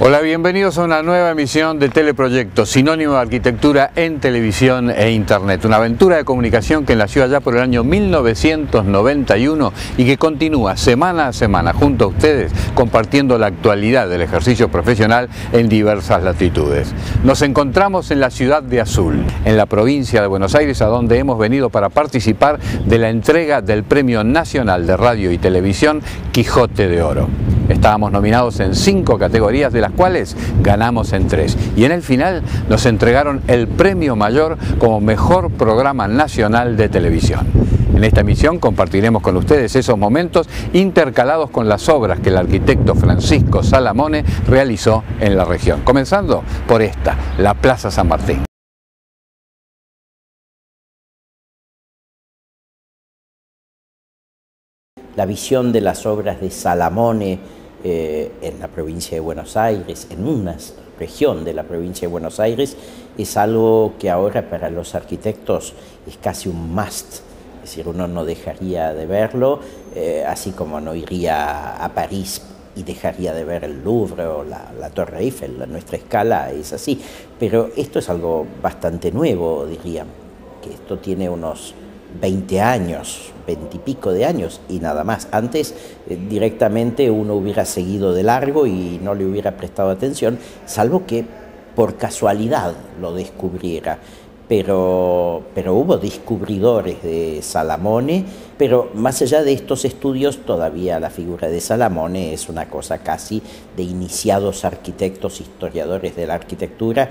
Hola, bienvenidos a una nueva emisión de Teleproyecto, sinónimo de arquitectura en televisión e internet. Una aventura de comunicación que nació allá por el año 1991 y que continúa semana a semana junto a ustedes compartiendo la actualidad del ejercicio profesional en diversas latitudes. Nos encontramos en la ciudad de Azul, en la provincia de Buenos Aires, a donde hemos venido para participar de la entrega del Premio Nacional de Radio y Televisión Quijote de Oro. Estábamos nominados en 5 categorías, de las cuales ganamos en 3. Y en el final nos entregaron el premio mayor como mejor programa nacional de televisión. En esta emisión compartiremos con ustedes esos momentos intercalados con las obras que el arquitecto Francisco Salamone realizó en la región. Comenzando por esta, la Plaza San Martín. La visión de las obras de Salamone en la provincia de Buenos Aires, en una región de la provincia de Buenos Aires, es algo que ahora para los arquitectos es casi un must. Es decir, uno no dejaría de verlo, así como no iría a París y dejaría de ver el Louvre o la Torre Eiffel. A nuestra escala es así. Pero esto es algo bastante nuevo, diría, que esto tiene unos 20 años, 20 y pico de años y nada más. Antes directamente uno hubiera seguido de largo y no le hubiera prestado atención, salvo que por casualidad lo descubriera. Pero hubo descubridores de Salamone, pero más allá de estos estudios, todavía la figura de Salamone es una cosa casi de iniciados arquitectos, historiadores de la arquitectura,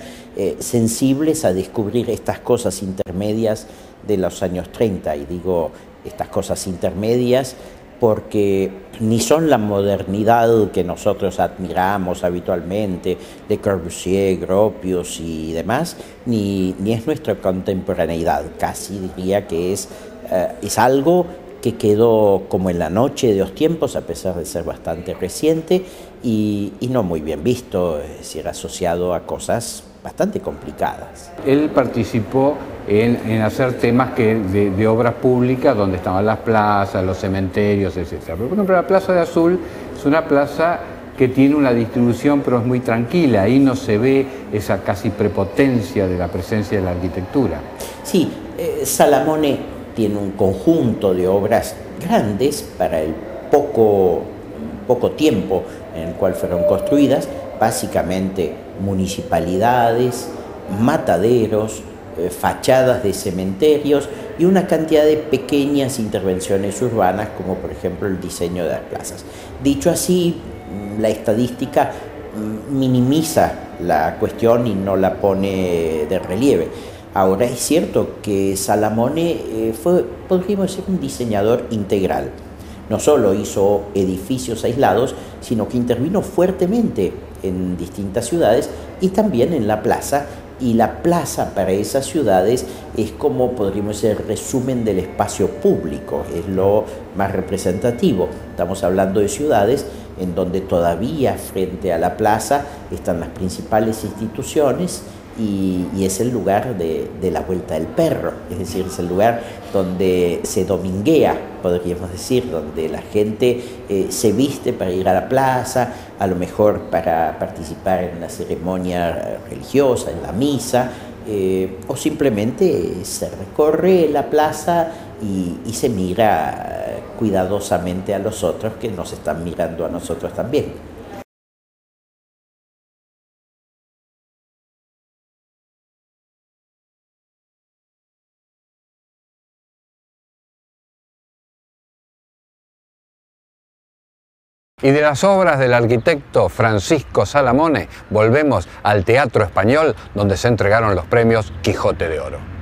sensibles a descubrir estas cosas intermedias de los años 30, y digo estas cosas intermedias porque ni son la modernidad que nosotros admiramos habitualmente, de Corbusier, Gropius y demás, ni es nuestra contemporaneidad. Casi diría que es algo que quedó como en la noche de los tiempos, a pesar de ser bastante reciente y no muy bien visto, es decir, asociado a cosas bastante complicadas. Él participó en hacer temas de obras públicas donde estaban las plazas, los cementerios, etc. Pero, por ejemplo, la Plaza de Azul es una plaza que tiene una distribución, pero es muy tranquila. Ahí no se ve esa casi prepotencia de la presencia de la arquitectura. Sí, Salamone tiene un conjunto de obras grandes para el poco tiempo en el cual fueron construidas, básicamente municipalidades, mataderos, fachadas de cementerios y una cantidad de pequeñas intervenciones urbanas, como por ejemplo el diseño de las plazas. Dicho así, la estadística minimiza la cuestión y no la pone de relieve. Ahora es cierto que Salamone fue, podríamos decir, un diseñador integral. No solo hizo edificios aislados, sino que intervino fuertemente en distintas ciudades y también en la plaza. Y la plaza para esas ciudades es como, podríamos decir, el resumen del espacio público, es lo más representativo. Estamos hablando de ciudades en donde todavía frente a la plaza están las principales instituciones y es el lugar de la Vuelta del Perro, es decir, es el lugar donde se dominguea, podríamos decir, donde la gente se viste para ir a la plaza, a lo mejor para participar en una ceremonia religiosa, en la misa, o simplemente se recorre la plaza y se mira cuidadosamente a los otros que nos están mirando a nosotros también. Y de las obras del arquitecto Francisco Salamone, volvemos al Teatro Español, donde se entregaron los premios Quijote de Oro.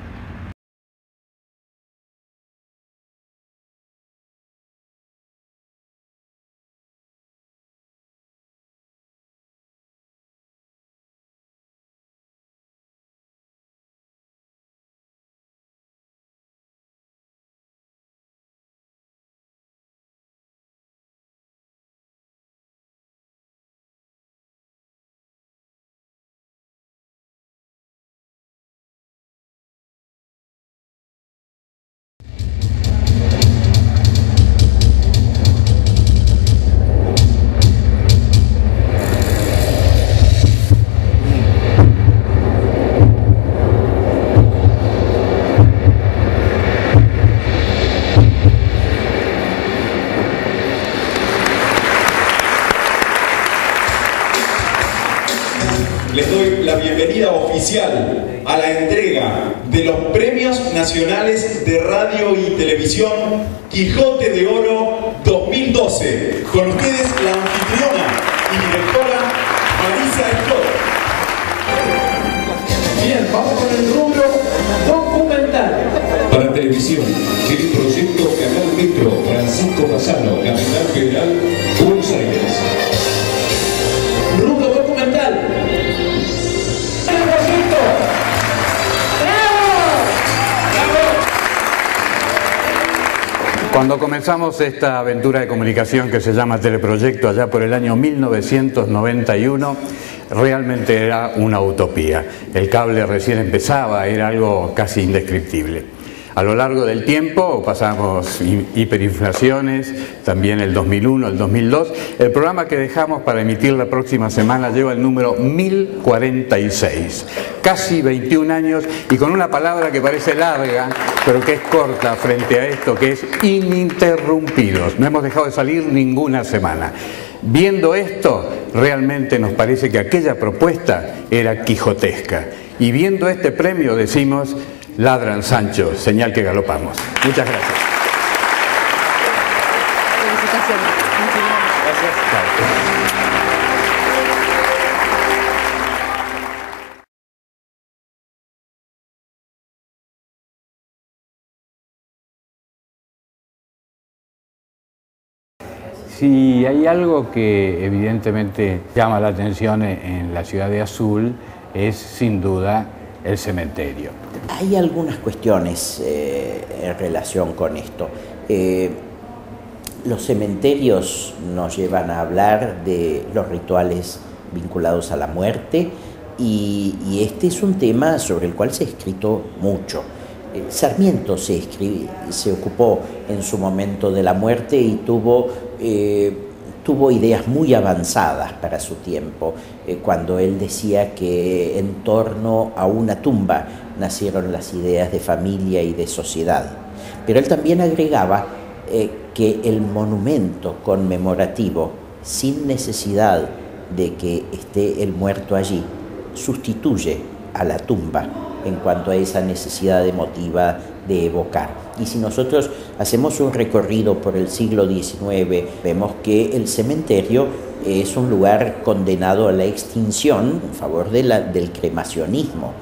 doy la bienvenida oficial a la entrega de los Premios Nacionales de Radio y Televisión Quijote de Oro 2012. Con ustedes la anfitriona y directora Marisa Scott. Bien, vamos con el rubro documental. Para televisión, el proyecto Canal Metro Francisco Fasano, Capital Federal, Buenos Aires. Rubro documental. Cuando comenzamos esta aventura de comunicación que se llama Teleproyecto allá por el año 1991, realmente era una utopía. El cable recién empezaba, era algo casi indescriptible. A lo largo del tiempo pasamos hiperinflaciones, también el 2001, el 2002. El programa que dejamos para emitir la próxima semana lleva el número 1046. Casi 21 años y con una palabra que parece larga, pero que es corta frente a esto, que es ininterrumpidos. No hemos dejado de salir ninguna semana. Viendo esto, realmente nos parece que aquella propuesta era quijotesca. Y viendo este premio decimos: ladran Sancho, señal que galopamos. Muchas gracias. Felicitaciones. Gracias. Si hay algo que evidentemente llama la atención en la ciudad de Azul, es sin duda el cementerio. Hay algunas cuestiones en relación con esto. Los cementerios nos llevan a hablar de los rituales vinculados a la muerte y este es un tema sobre el cual se ha escrito mucho. Sarmiento se ocupó en su momento de la muerte y tuvo ideas muy avanzadas para su tiempo, cuando él decía que en torno a una tumba nacieron las ideas de familia y de sociedad. Pero él también agregaba que el monumento conmemorativo, sin necesidad de que esté el muerto allí, sustituye a la tumba en cuanto a esa necesidad emotiva de evocar. Y si nosotros hacemos un recorrido por el siglo XIX, vemos que el cementerio es un lugar condenado a la extinción en favor del cremacionismo.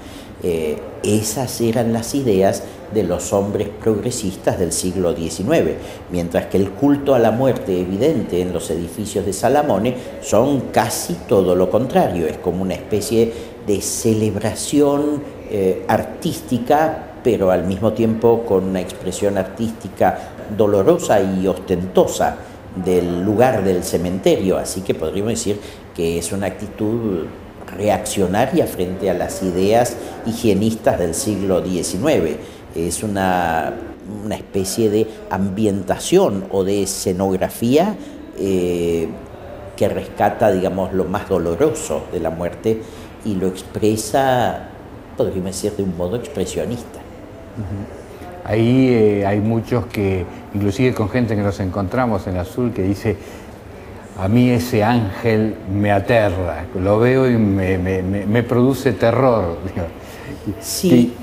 Esas eran las ideas de los hombres progresistas del siglo XIX, mientras que el culto a la muerte evidente en los edificios de Salamone son casi todo lo contrario, es como una especie de celebración artística, pero al mismo tiempo con una expresión artística dolorosa y ostentosa del lugar del cementerio, así que podríamos decir que es una actitud reaccionaria frente a las ideas higienistas del siglo XIX. Es una especie de ambientación o de escenografía que rescata, digamos, lo más doloroso de la muerte y lo expresa, podríamos decir, de un modo expresionista. Ahí hay muchos que, inclusive con gente que nos encontramos en Azul, que dice: a mí ese ángel me aterra, lo veo y me produce terror. Sí,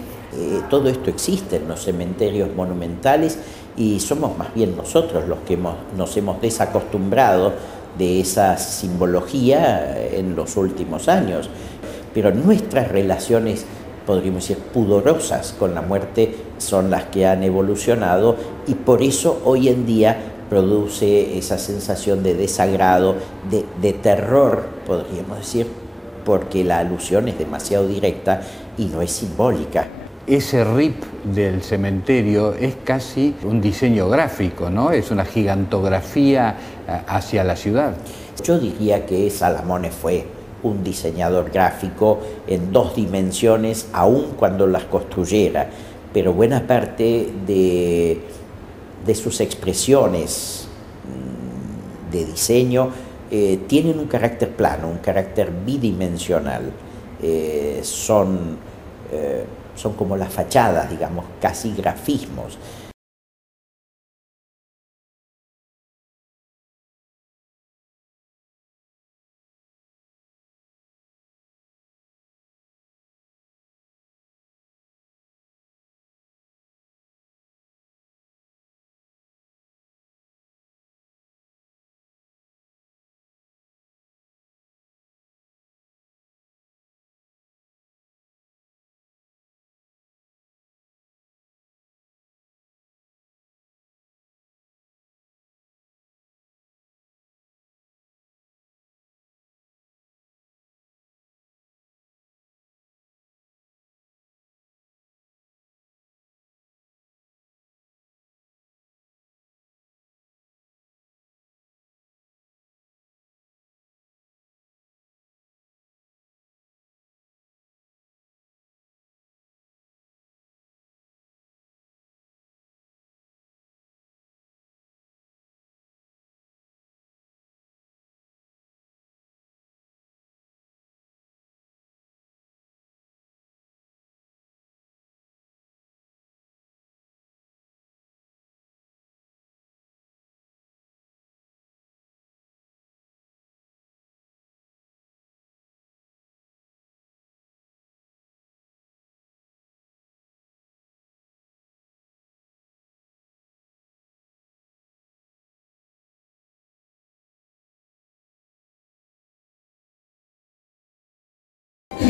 todo esto existe en los cementerios monumentales y somos más bien nosotros los que nos hemos desacostumbrado de esa simbología en los últimos años. Pero nuestras relaciones, podríamos decir, pudorosas con la muerte son las que han evolucionado y por eso hoy en día produce esa sensación de desagrado, de terror, podríamos decir, porque la alusión es demasiado directa y no es simbólica. Ese RIP del cementerio es casi un diseño gráfico, ¿no? Es una gigantografía hacia la ciudad. Yo diría que Salamone fue un diseñador gráfico en dos dimensiones, aun cuando las construyera, pero buena parte de sus expresiones de diseño tienen un carácter plano, un carácter bidimensional. Son como las fachadas, digamos, casi grafismos.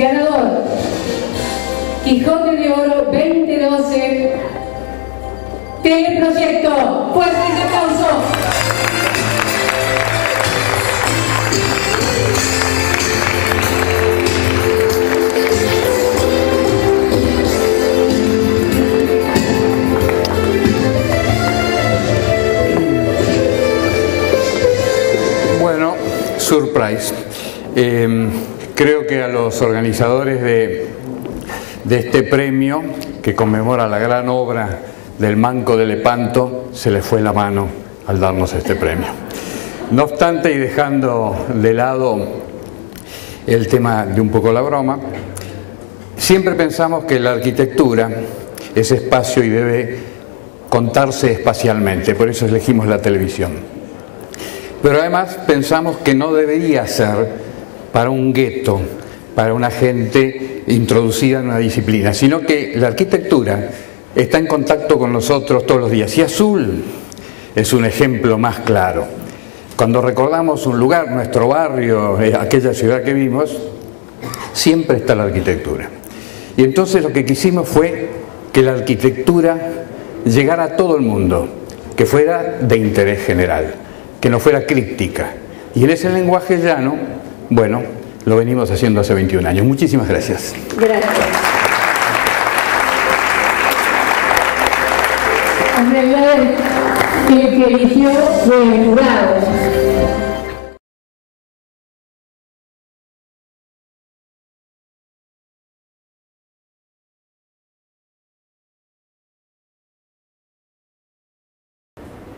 Ganador, Quijote de Oro 2012, Teleproyecto. Fuertes aplausos. Bueno, surprise. Creo que a los organizadores de este premio, que conmemora la gran obra del Manco de Lepanto, se les fue la mano al darnos este premio. No obstante, y dejando de lado el tema de un poco la broma, siempre pensamos que la arquitectura es espacio y debe contarse espacialmente, por eso elegimos la televisión. Pero además pensamos que no debería ser para un gueto, para una gente introducida en una disciplina, sino que la arquitectura está en contacto con nosotros todos los días. Y Azul es un ejemplo más claro. Cuando recordamos un lugar, nuestro barrio, aquella ciudad que vimos, siempre está la arquitectura. Y entonces lo que quisimos fue que la arquitectura llegara a todo el mundo, que fuera de interés general, que no fuera críptica. Y en ese lenguaje llano, bueno, lo venimos haciendo hace 21 años. Muchísimas gracias. Gracias. En realidad, el que eligió fue el jurado.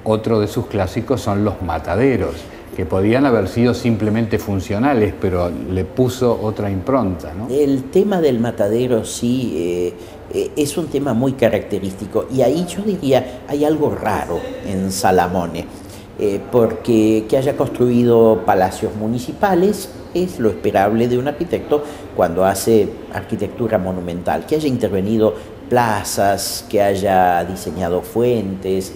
Otro de sus clásicos son los mataderos, que podían haber sido simplemente funcionales, pero le puso otra impronta, ¿no? El tema del matadero sí es un tema muy característico, y ahí yo diría hay algo raro en Salamone, porque que haya construido palacios municipales es lo esperable de un arquitecto cuando hace arquitectura monumental, que haya intervenido plazas, que haya diseñado fuentes.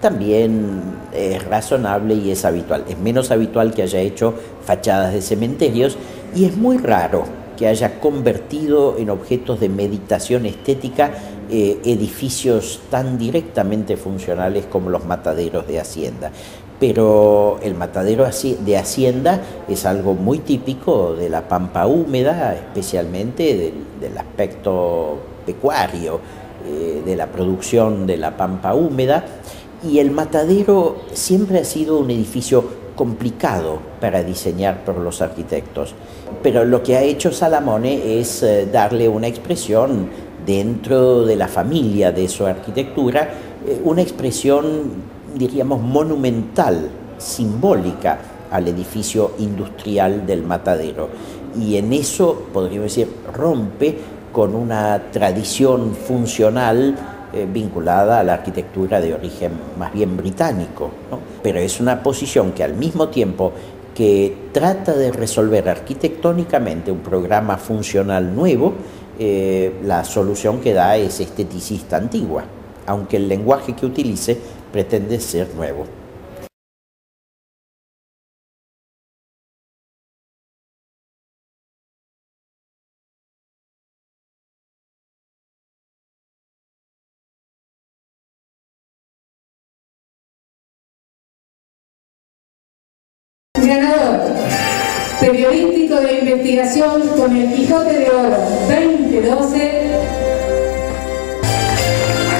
También es razonable y es habitual. Es menos habitual que haya hecho fachadas de cementerios, y es muy raro que haya convertido en objetos de meditación estética edificios tan directamente funcionales como los mataderos de Hacienda. Pero el matadero de Hacienda es algo muy típico de la pampa húmeda, especialmente del aspecto pecuario, de la producción de la pampa húmeda. Y el matadero siempre ha sido un edificio complicado para diseñar por los arquitectos, pero lo que ha hecho Salamone es darle una expresión dentro de la familia de su arquitectura, una expresión, diríamos, monumental, simbólica al edificio industrial del matadero, y en eso, podríamos decir, rompe con una tradición funcional vinculada a la arquitectura de origen más bien británico, ¿no? Pero es una posición que al mismo tiempo que trata de resolver arquitectónicamente un programa funcional nuevo, la solución que da es esteticista antigua, aunque el lenguaje que utilice pretende ser nuevo. Ganador periodístico de investigación con el Quijote de Oro 2012,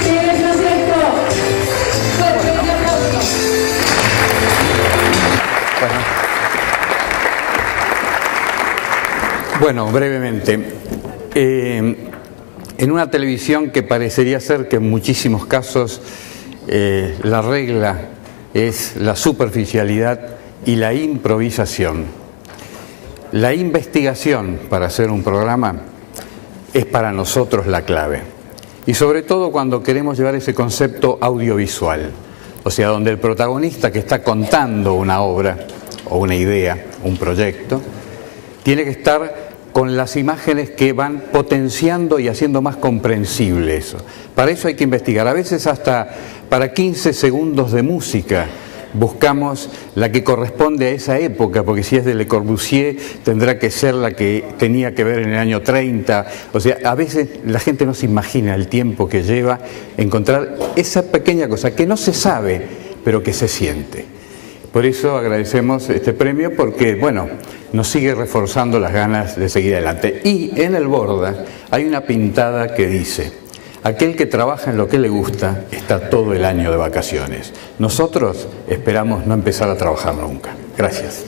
Teleproyecto. Fuerte un aplauso. Bueno, brevemente. En una televisión que parecería ser que en muchísimos casos la regla es la superficialidad y la improvisación. La investigación para hacer un programa es para nosotros la clave. Y sobre todo cuando queremos llevar ese concepto audiovisual, o sea, donde el protagonista que está contando una obra o una idea, un proyecto, tiene que estar con las imágenes que van potenciando y haciendo más comprensible eso. Para eso hay que investigar, a veces hasta para 15 segundos de música buscamos la que corresponde a esa época, porque si es de Le Corbusier tendrá que ser la que tenía que ver en el año 30. O sea, a veces la gente no se imagina el tiempo que lleva encontrar esa pequeña cosa que no se sabe, pero que se siente. Por eso agradecemos este premio, porque, bueno, nos sigue reforzando las ganas de seguir adelante. Y en el borda hay una pintada que dice: aquel que trabaja en lo que le gusta está todo el año de vacaciones. Nosotros esperamos no empezar a trabajar nunca. Gracias.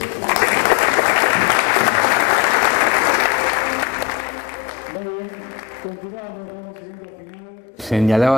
Señalaba